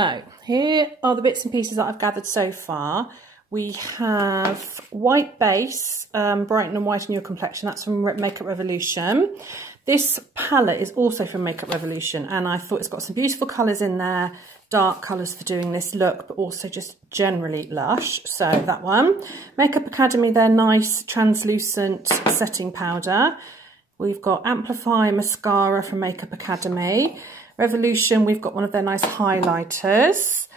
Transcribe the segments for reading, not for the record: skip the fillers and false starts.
So here are the bits and pieces that I've gathered so far. We have white base, Brighten and Whiten Your Complexion. That's from Makeup Revolution. This palette is also from Makeup Revolution, and I thought it's got some beautiful colours in there, dark colours for doing this look, but also just generally lush. So that one. Makeup Academy, their nice translucent setting powder. We've got Amplify Mascara from Makeup Academy. Revolution, we've got one of their nice highlighters.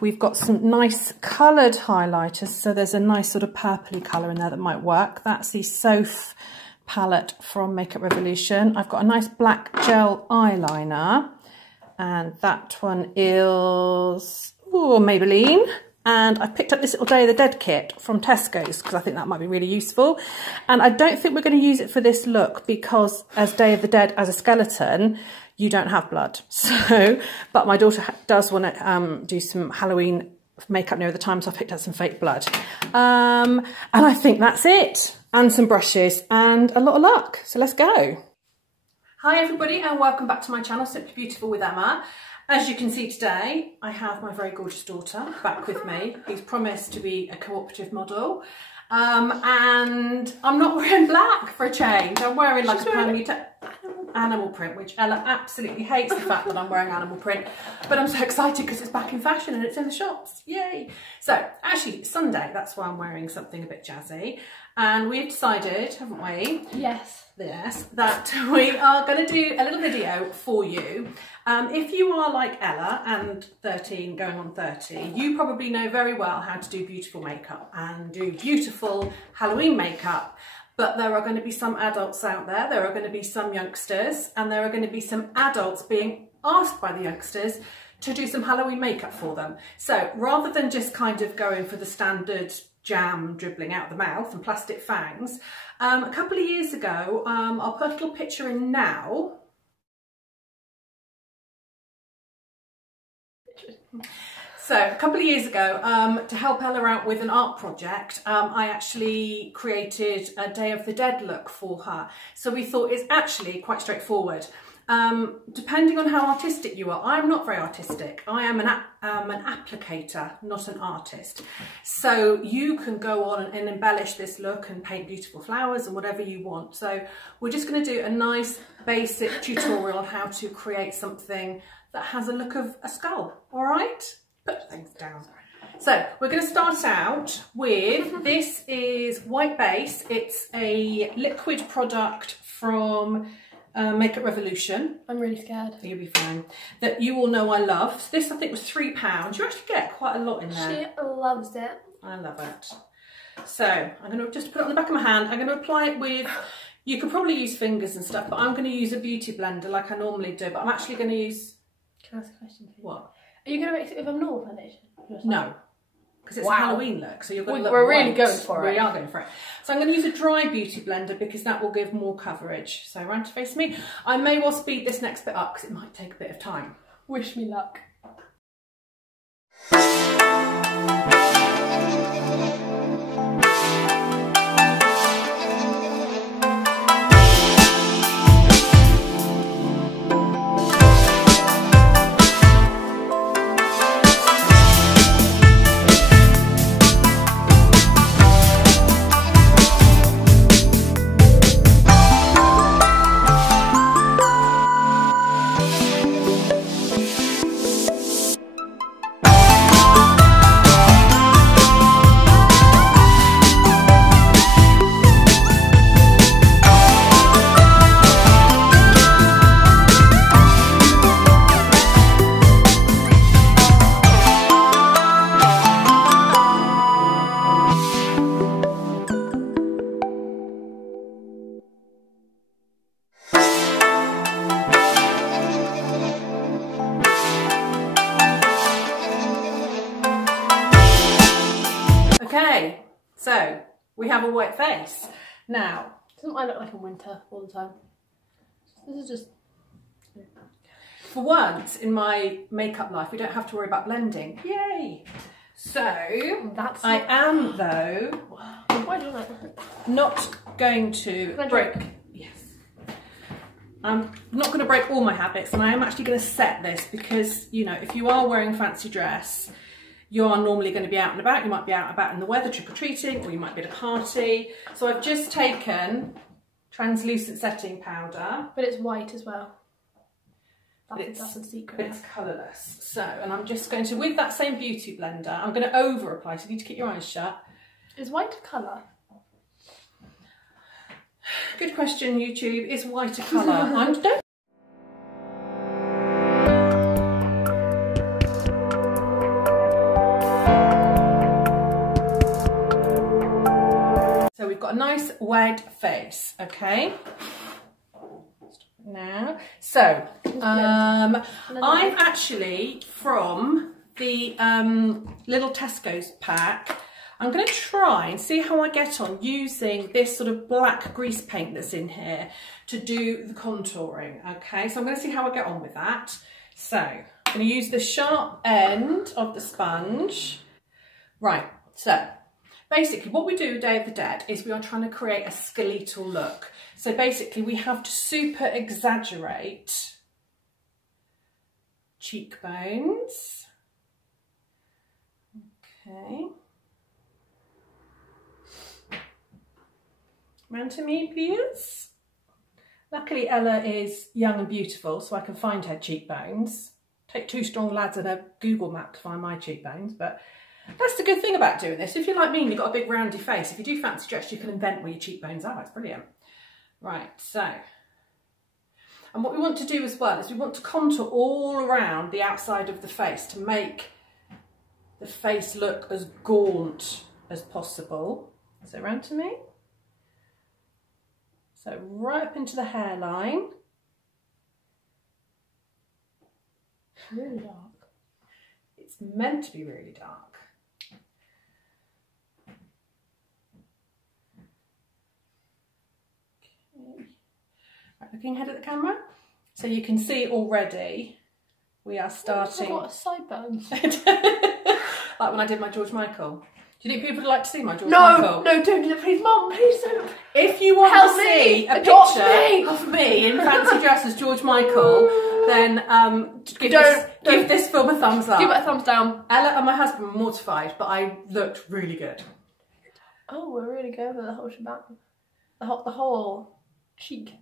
We've got some nice coloured highlighters, so there's a nice sort of purpley colour in there that might work. That's the Soph palette from Makeup Revolution. I've got a nice black gel eyeliner, and that one is Maybelline. And I picked up this little Day of the Dead kit from Tesco's because I think that might be really useful. And I don't think we're going to use it for this look because as Day of the Dead, as a skeleton, you don't have blood. So, but my daughter does want to do some Halloween makeup near the time, so I picked up some fake blood. And I think that's it. And some brushes and a lot of luck. So let's go. Hi everybody, and welcome back to my channel, Simply Beautiful with Emma. As you can see today, I have my very gorgeous daughter back with me, who's promised to be a cooperative model. And I'm not wearing black for a change. I'm wearing like a animal print, which Ella absolutely hates the fact that I'm wearing animal print. But I'm so excited because it's back in fashion and it's in the shops. Yay! So actually Sunday, that's why I'm wearing something a bit jazzy. And we've decided, haven't we? Yes. Yes, that we are going to do a little video for you. If you are like Ella and 13 going on 30, you probably know very well how to do beautiful makeup and do beautiful Halloween makeup. But there are going to be some adults out there are going to be some youngsters, and there are going to be some adults being asked by the youngsters to do some Halloween makeup for them. So rather than just kind of going for the standard jam dribbling out of the mouth and plastic fangs, a couple of years ago, I'll put a little picture in now. So a couple of years ago, to help Ella out with an art project, I actually created a Day of the Dead look for her. So we thought it's actually quite straightforward. Depending on how artistic you are, I'm not very artistic. I am an applicator, not an artist. So you can go on and embellish this look and paint beautiful flowers and whatever you want. So we're just going to do a nice basic tutorial on how to create something that has a look of a skull. All right? Put things down. So we're going to start out with, this is white base. It's a liquid product from Makeup Revolution. I'm really scared. You'll be fine. That you all know I love. This I think was £3. You actually get quite a lot in there. She loves it. I love it. So I'm going to just put it on the back of my hand. I'm going to apply it with, you could probably use fingers and stuff, but I'm going to use a beauty blender like I normally do. But I'm actually going to use... Can I ask a question? What? Are you going to mix it with a normal foundation? No. Because it's a Halloween look, so you're going to look We're really going for it. We are going for it. So I'm going to use a dry beauty blender because that will give more coverage. So round to face me. I may well speed this next bit up because it might take a bit of time. Wish me luck. Okay, so we have a white face. Now, doesn't I look like in winter all the time? This is just... For once in my makeup life, we don't have to worry about blending. Yay! So, I am though... Why do you like that? Not going to break. Yes. I'm not going to break all my habits, and I am actually going to set this because, you know, if you are wearing a fancy dress, you are normally going to be out and about. You might be out and about in the weather trick-or-treating, or you might be at a party. So I've just taken translucent setting powder. But it's white as well. That's the secret. But it's colourless. So, and I'm just going to, with that same beauty blender, I'm going to over apply, so you need to keep your eyes shut. Is white a colour? Good question, YouTube. Is white a colour? I don't. So we've got a nice wide face, okay? Now, so I'm actually from the little Tesco's pack. I'm going to try and see how I get on using this sort of black grease paint that's in here to do the contouring, okay? So I'm going to see how I get on with that. So I'm going to use the sharp end of the sponge. Right, so basically what we do with Day of the Dead is we are trying to create a skeletal look. So basically we have to super exaggerate cheekbones. Okay. Round to me, please. Luckily Ella is young and beautiful, so I can find her cheekbones. Take two strong lads and a Google map to find my cheekbones, but that's the good thing about doing this. If you're like me and you've got a big roundy face, if you do fancy dress, you can invent where your cheekbones are. It's brilliant. Right, so, and what we want to do as well is we want to contour all around the outside of the face to make the face look as gaunt as possible. So round to me. So right up into the hairline. Really dark. It's meant to be really dark. Okay. Right, looking ahead at the camera. So you can see already we are starting. I've got sideburns. Like when I did my George Michael. Do you think people would like to see my George Michael? No, don't do that, please, Mum, please don't. If you want to see a picture of me in fancy dress as George Michael, then give this film a thumbs up. Give it a thumbs down. Ella and my husband were mortified, but I looked really good. Oh, we're really good with the whole shebang. The whole cheek.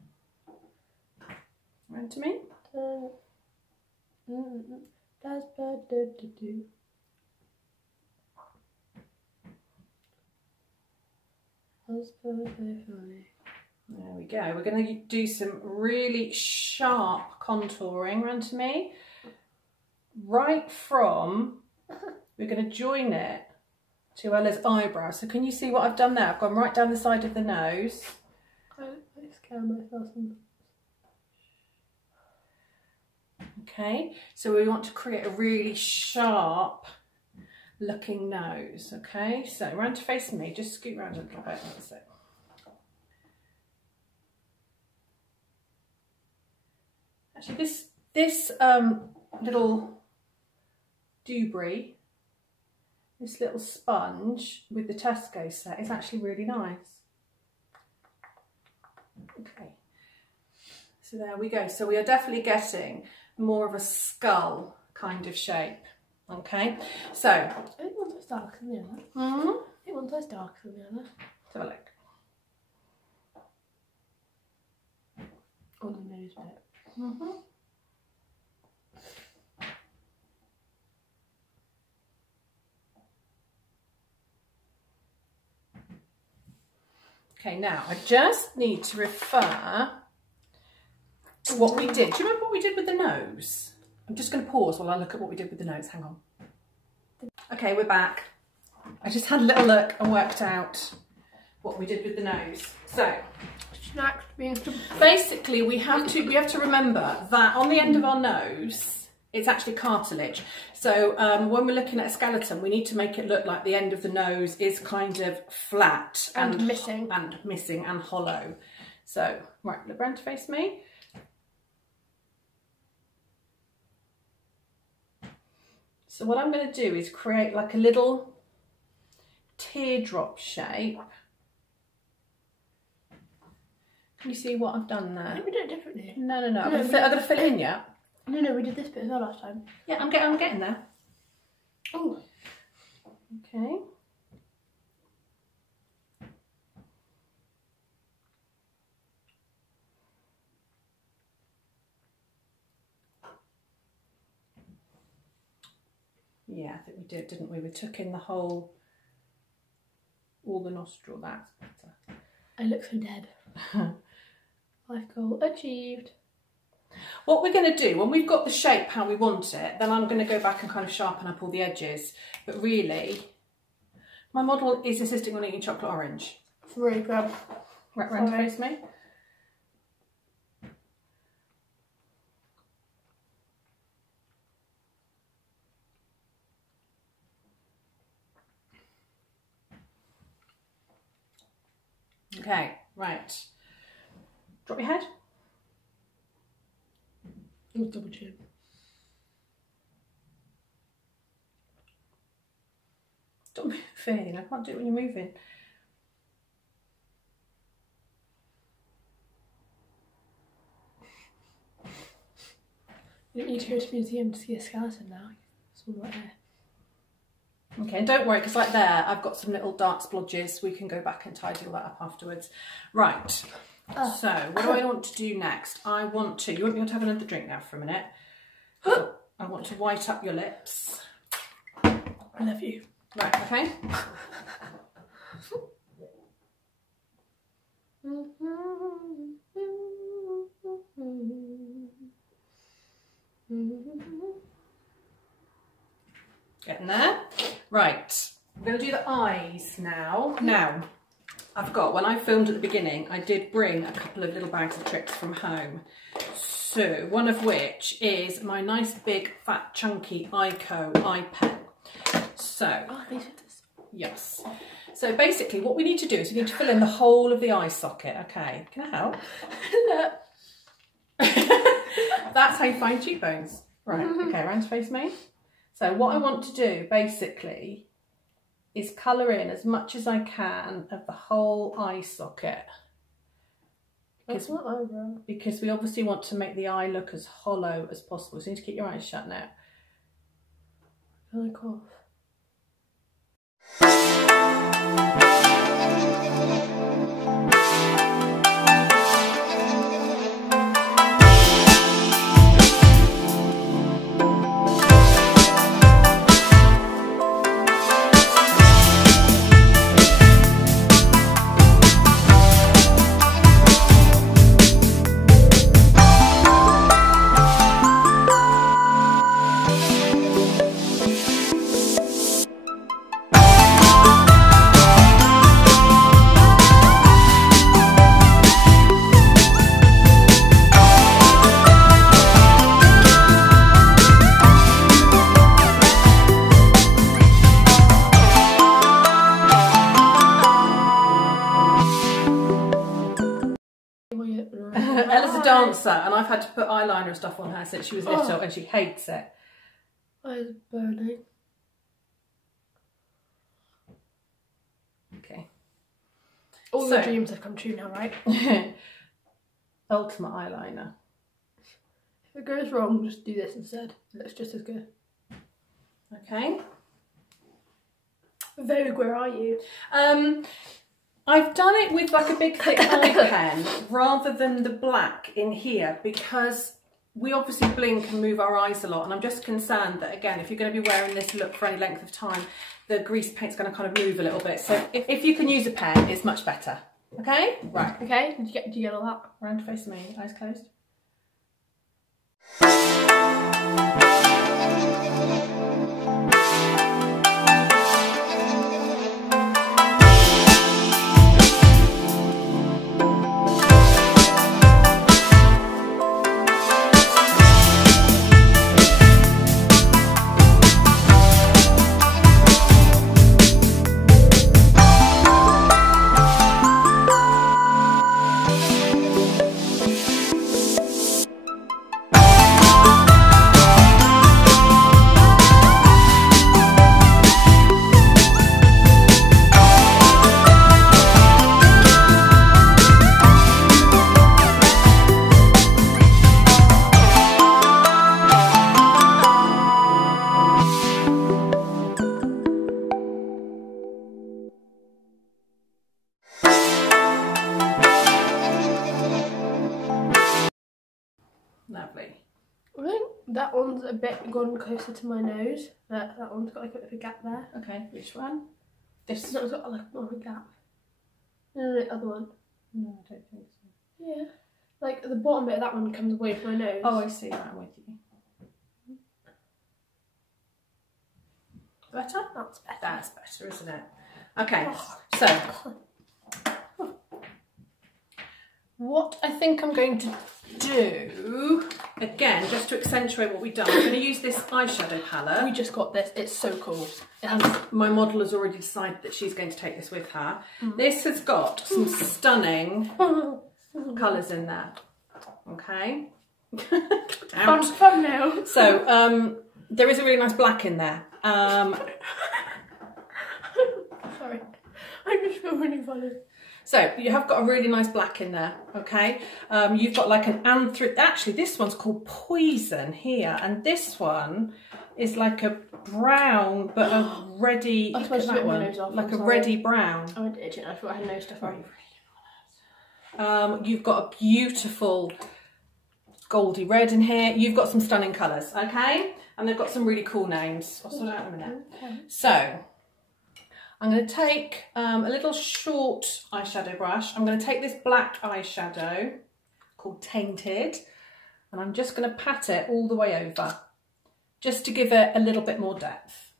Round to me. There we go. We're going to do some really sharp contouring round to me. Right from, we're going to join it to Ella's eyebrow. So can you see what I've done there? I've gone right down the side of the nose. I scare myself. Okay, so we want to create a really sharp looking nose. Okay, so round to face me, just scoot round a little bit. That's it. Actually, this little doobrey, this little sponge with the Tesco set is actually really nice. Okay, so there we go. So we are definitely getting more of a skull kind of shape. Okay, so I think one's darker than the other. I think one's darker than the other. Let's have a look. On the nose bit. Okay, now I just need to refer to what we did. Do you remember what we did with the nose? I'm just going to pause while I look at what we did with the nose. Hang on. Okay, we're back. I just had a little look and worked out what we did with the nose. So basically we have to remember that on the end of our nose it's actually cartilage. So when we're looking at a skeleton, we need to make it look like the end of the nose is kind of flat and missing and hollow. So right, look round to face me. So what I'm going to do is create like a little teardrop shape. You see what I've done I there? think we did it differently. No. I'm No, going to fill it in yet. No, we did this bit as well last time. Yeah, I'm getting there. Oh. Okay. Yeah, I think we did, didn't we? We took in all the nostril. That's better. I look so dead. Life goal achieved. What we're going to do, when we've got the shape how we want it, then I'm going to go back and kind of sharpen up all the edges. But really, my model is insisting on eating chocolate orange. It's really good. Right round to face me. Okay, right. Drop your head. Double chin. Stop moving. I can't do it when you're moving. You don't need to go to the museum to see a skeleton now. It's all right there. Okay, and don't worry, because like there, I've got some little dark splodges. We can go back and tidy all that up afterwards. Right, so what do I want to do next? You want me to have another drink now for a minute. I want to white up your lips. I love you. Right, okay. Getting there. Right, I'm going to do the eyes now. Now, when I filmed at the beginning, I did bring a couple of little bags of tricks from home. So, one of which is my nice big fat chunky Ico eye pen. So, these are this. Yes. So basically what we need to do is we need to fill in the whole of the eye socket. Okay, can I help? That's how you find cheekbones. Right, okay, round to face me. So what I want to do basically is colour in as much as I can of the whole eye socket. Because we obviously want to make the eye look as hollow as possible. So you need to keep your eyes shut now. I like off. Ella's a dancer and I've had to put eyeliner and stuff on her since she was little and she hates it. Eyes burning. Okay. All the dreams have come true now, right? Ultimate eyeliner. If it goes wrong, just do this instead. It looks just as good. Okay. Vogue, where are you? I've done it with like a big thick eye pen rather than the black in here because we obviously blink and move our eyes a lot, and I'm just concerned that, again, if you're going to be wearing this look for any length of time, the grease paint's going to kind of move a little bit. So if you can use a pen, it's much better. Okay? Right. Okay, did you get all that? Round face me, eyes closed. That one's a bit gone closer to my nose. That one's got like a bit of a gap there. Okay, which one? This. That one's got like more of a gap. No, the other one. No, I don't think so. Yeah. Like the bottom bit of that one comes away from my nose. Oh, I see. Right, I'm with you. Better? That's better. That's better, isn't it? Okay, so what I think I'm going to do, again, just to accentuate what we've done, I'm going to use this eyeshadow palette. We just got this. It's so cool. And my model has already decided that she's going to take this with her. This has got some stunning colours in there. Okay. Fun now. So there is a really nice black in there. Sorry, I just feel really funny. So you have got a really nice black in there, okay? You've got like an actually this one's called Poison here, and this one is like a brown, but a reddy, I suppose that one, like a reddy brown. Oh, I did, I thought I had no stuff on. You've got a beautiful goldy red in here. You've got some stunning colours, okay? And they've got some really cool names. I'll sort it out in a minute. Okay. So I'm going to take a little short eyeshadow brush. I'm going to take this black eyeshadow called Tainted, and I'm just going to pat it all the way over, just to give it a little bit more depth.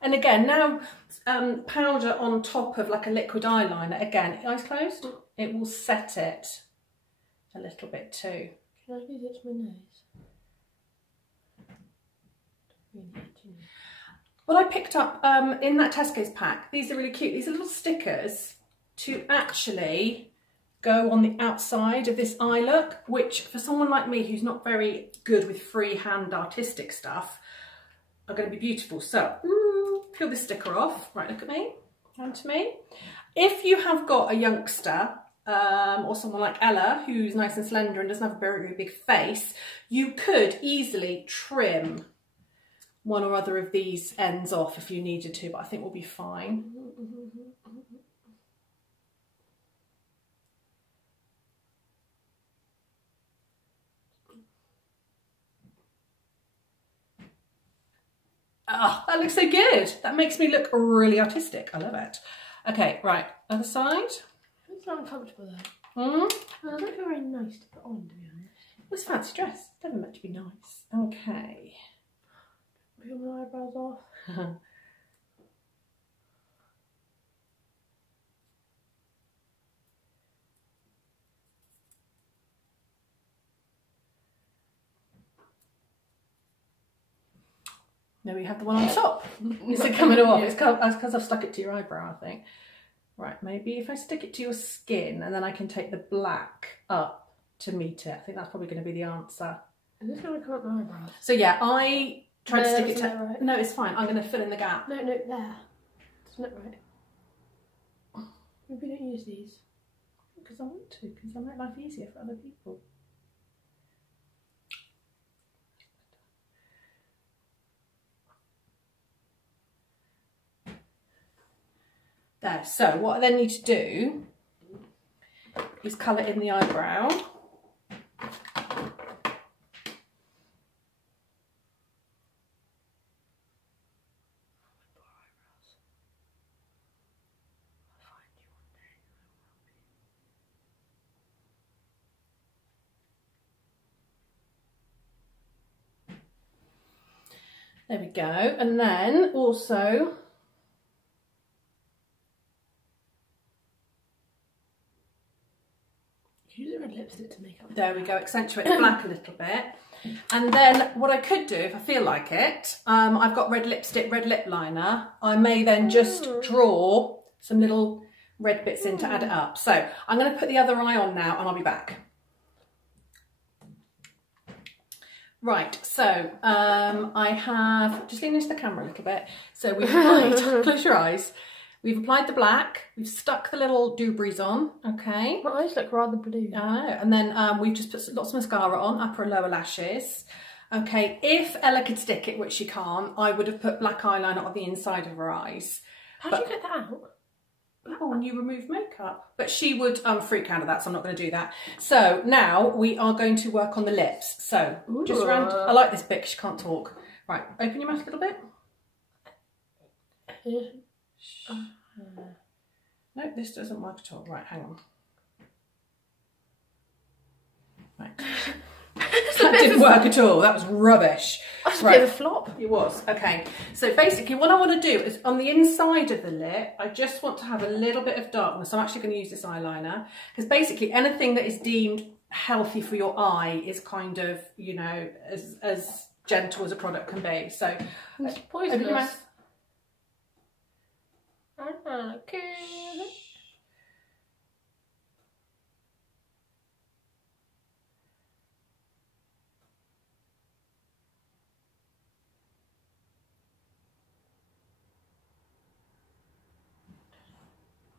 And again, now powder on top of like a liquid eyeliner, again, eyes closed, it will set it a little bit too. Can I use it to my nose? What I picked up in that Tesco's pack, these are really cute. These are little stickers to actually go on the outside of this eye look, which for someone like me who's not very good with freehand artistic stuff, are going to be beautiful. So, peel this sticker off. Right, look at me, hand to me. If you have got a youngster or someone like Ella who's nice and slender and doesn't have a very, very big face, you could easily trim one or other of these ends off if you needed to, but I think we'll be fine. Oh, that looks so good. That makes me look really artistic. I love it. Okay, right, other side. It's not uncomfortable though. Well, I don't feel very nice to put on, to be honest. it's a fancy dress. It's never meant to be nice. Okay. Peel my eyebrows off. Now we have the one on top. Is it coming off? Yeah. It's because I've stuck it to your eyebrow, I think. Right, maybe if I stick it to your skin and then I can take the black up to meet it. I think that's probably going to be the answer. Is this going to come up my eyebrow? So yeah, I tried to stick it to... Right? No, it's fine. I'm going to fill in the gap. No, there. Isn't it right? Maybe don't use these. Because I want to, because I make life easier for other people. There, so what I then need to do is colour in the eyebrow. There we go, and then also use a red lipstick to make up. There we go, accentuate the black a little bit. And then what I could do, if I feel like it, I've got red lipstick, red lip liner. I may then just draw some little red bits in to add it up. So I'm going to put the other eye on now and I'll be back. Right, so I have, just lean into the camera a little bit. So we've applied, close your eyes. We've applied the black, we've stuck the little dooblies on, okay. My eyes look rather blue. I know, and then we've just put lots of mascara on, upper and lower lashes. Okay, if Ella could stick it, which she can't, I would have put black eyeliner on the inside of her eyes. How do you get that out? Oh, and you remove makeup. But she would freak out of that, so I'm not going to do that. So now we are going to work on the lips. So just around, I like this bit because she can't talk. Right, open your mouth a little bit. No, this doesn't work at all. Right, hang on. Right. That didn't work at all. That was rubbish. That's a bit of a flop. It was. Okay. So basically what I want to do is on the inside of the lip, I just want to have a little bit of darkness. I'm actually going to use this eyeliner because basically anything that is deemed healthy for your eye is kind of, you know, as gentle as a product can be. So it's poisonous. Okay.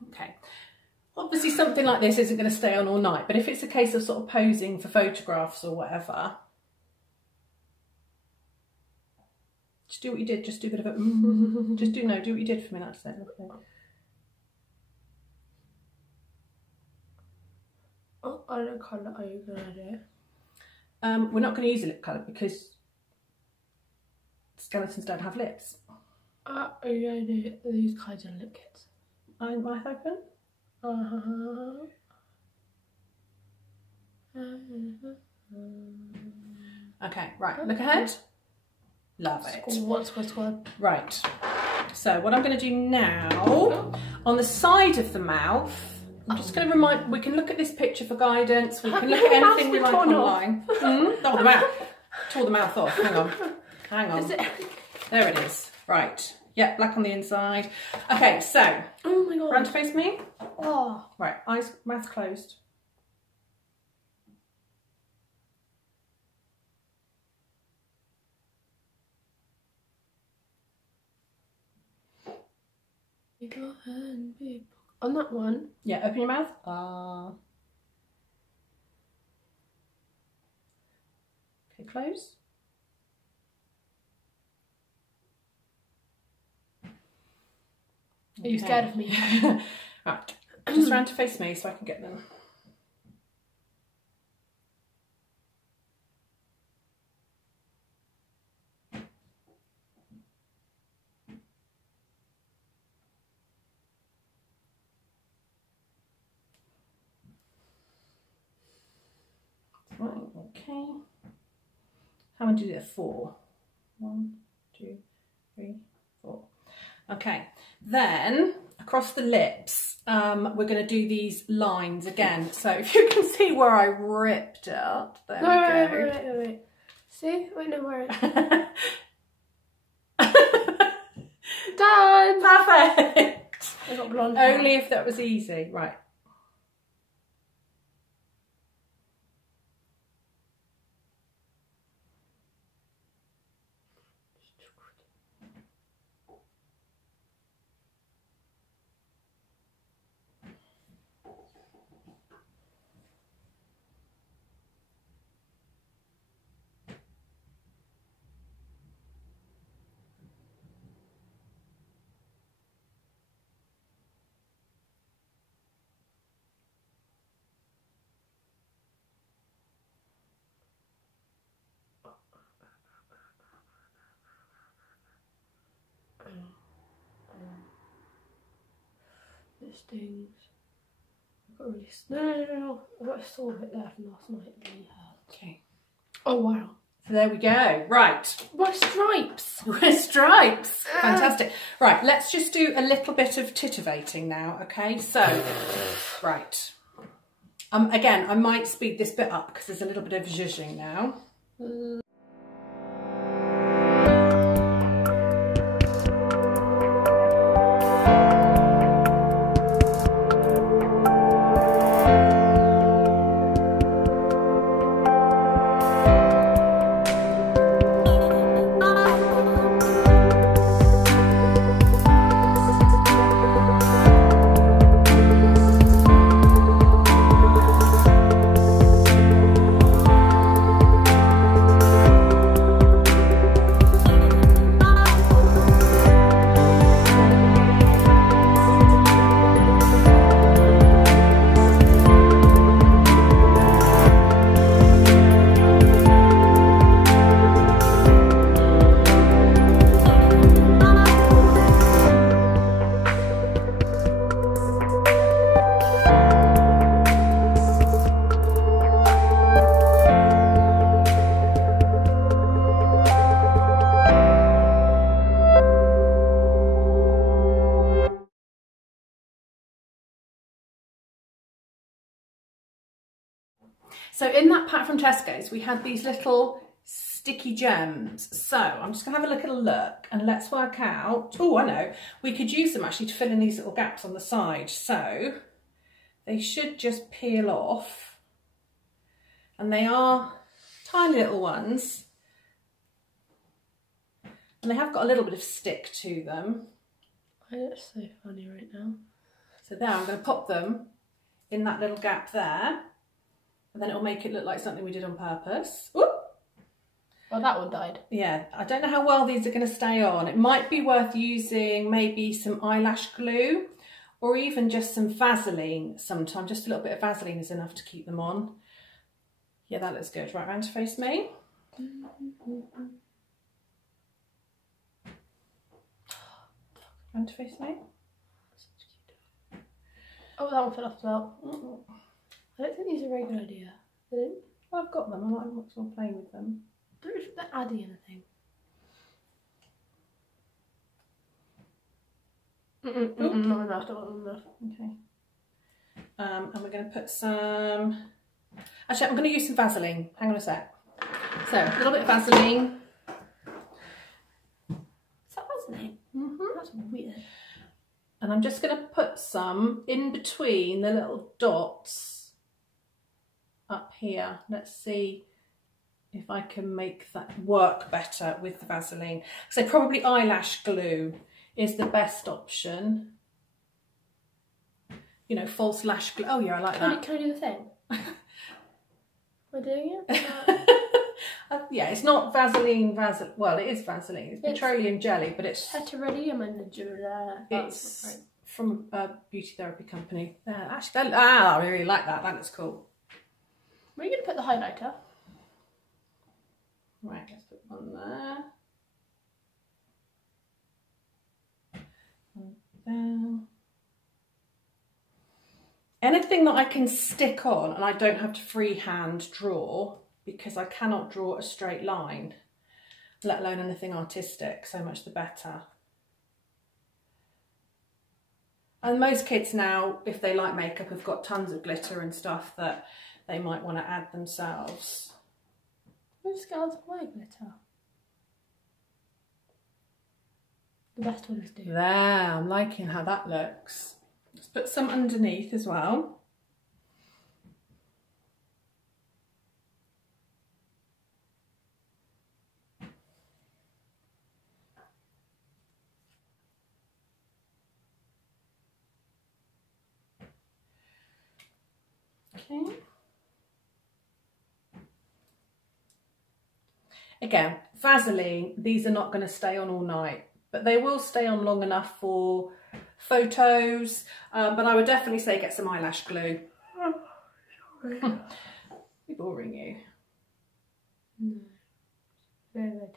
Okay, obviously something like this isn't going to stay on all night, but if it's a case of sort of posing for photographs or whatever, just do what you did, just do a bit of a, just do what you did for me, that's it. Okay. What other colour are you going to do? We're not going to use a lip colour because skeletons don't have lips. Are you going to do these kinds of lip kits? Mouth open. Okay, right, look ahead. Love it. Squad. Right, so what I'm going to do now, on the side of the mouth, I'm just going to remind, we can look at this picture for guidance, we can look at anything we like online. Oh, the mouth. Tore the mouth off, hang on. There it is, right. Yeah, black on the inside. Okay, so, oh my god, round to face me. Oh. Right, eyes, mouth closed. On that one? Yeah, open your mouth. Okay, close. Are you scared of me? Right, just round to face me so I can get them. Right, okay. How many do you do? 4. 1, 2, 3, 4. Okay, then across the lips, we're going to do these lines again. So if you can see where I ripped it up, there we go. Wait. See? Wait, no, where? Done! Perfect! I got blonde hair. Only if that was easy. Right. This stings. I've got really... No. I've got a sore bit there from last night. It really hurt. Okay. Oh, wow. So there we go. Right. My stripes. We're stripes. Fantastic. Right, let's just do a little bit of titivating now, okay? So, right. Again, I might speed this bit up because there's a little bit of zhuzhing now. So in that pack from Tesco's, we had these little sticky gems. So I'm just gonna have a look and let's work out, oh, I know, we could use them actually to fill in these little gaps on the side. So they should just peel off, and they are tiny little ones, and they have got a little bit of stick to them. Oh, that's so funny right now. So there, I'm going to pop them in that little gap there, and then it'll make it look like something we did on purpose. Whoop. Well, that one died. Yeah, I don't know how well these are going to stay on. It might be worth using maybe some eyelash glue or even just some Vaseline sometime. Just a little bit of Vaseline is enough to keep them on. Yeah, that looks good. Right, round to face me. Round to face me. Oh, that one fell off as well. I don't think these are a very good idea. Well, I've got them. I might as well play with them. I don't know if they're adding anything. Not enough, not enough. Okay. And we're going to put some... Actually, I'm going to use some Vaseline. Hang on a sec. So, a little bit of Vaseline. Is that Vaseline? That's weird. And I'm just going to put some in between the little dots up here. Let's see if I can make that work better with the Vaseline. So probably eyelash glue is the best option. You know, false lash glue. Oh yeah, I like that. Can I do the thing? Am I doing it? Yeah, it's not Vaseline. Well, it is Vaseline. It's petroleum jelly, but it's it's from a beauty therapy company. Actually, I really like that. That looks cool. Where are you going to put the highlighter? Right, let's put one there. One there. Anything that I can stick on and I don't have to freehand draw, because I cannot draw a straight line, let alone anything artistic, so much the better. And most kids now, if they like makeup, have got tons of glitter and stuff that they might want to add themselves. Which girls like glitter? The best ones do. There, I'm liking how that looks. Let's put some underneath as well. Okay. Again, Vaseline, these are not going to stay on all night, but they will stay on long enough for photos. But I would definitely say get some eyelash glue. Oh, sorry. We're boring you. No. Very, very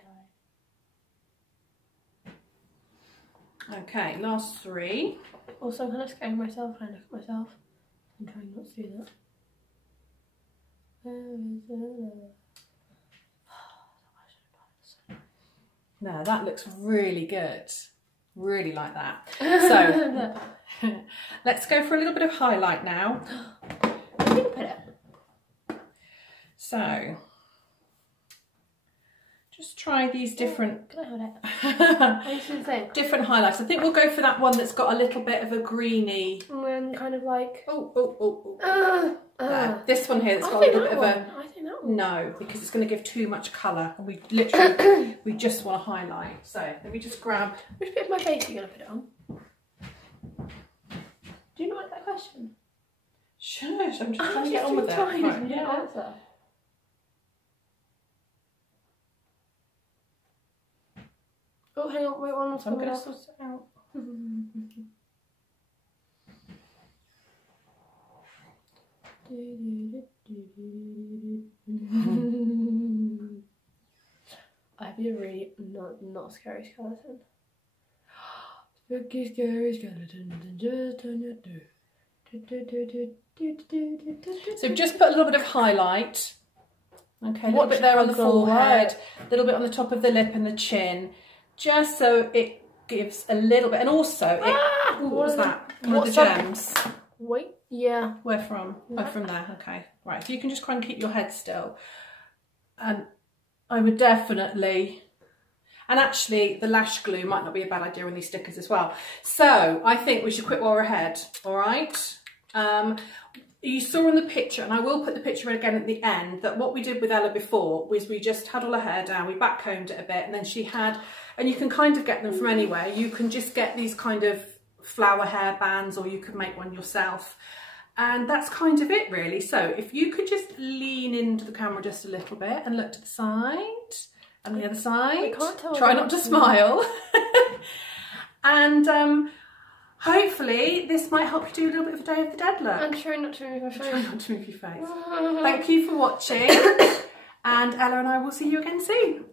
tired. Okay, last three. Also, I'm kind of scaring myself when I look at myself. I'm trying not to do that. No, that looks really good. Really like that. So let's go for a little bit of highlight now. I'm going to put it. So just try these different... Can I hold it? Different highlights. I think we'll go for that one that's got a little bit of a greeny... kind of like... There. This one here that's got a little bit of a... I think that one. No, because it's going to give too much colour. And we literally, we just want to highlight. So let me just grab... Which bit of my face are you going to put it on? Do you not like that question? Shush, I'm just trying to get on with it. Right, yeah. Answer. Oh, hang on, wait, one more. I'm going to sort it out. I have a really not scary skeleton. Spooky scary skeleton, just turn your do. So just put a little bit of highlight. Okay, a little bit there on the forehead, a little bit on the top of the lip and the chin, just so it gives a little bit, and also it. Ooh, what was that? One of the gems. Wait, yeah. Where from? Oh, from there. Okay. Right, if you can just try and keep your head still. And I would definitely, and actually the lash glue might not be a bad idea on these stickers as well. So I think we should quit while we're ahead, all right? You saw in the picture, and I will put the picture in again at the end, that what we did with Ella before was we just had all her hair down, we backcombed it a bit, and then she had, and you can kind of get them from anywhere. You can just get these kind of flower hair bands, or you could make one yourself. And that's kind of it really. So if you could just lean into the camera just a little bit and look to the side and the other side. I can't tell. Try not to smile. And hopefully this might help you do a little bit of a Day of the Dead look. And try not to move my face. Try not to move your face. Thank you for watching. And Ella and I will see you again soon.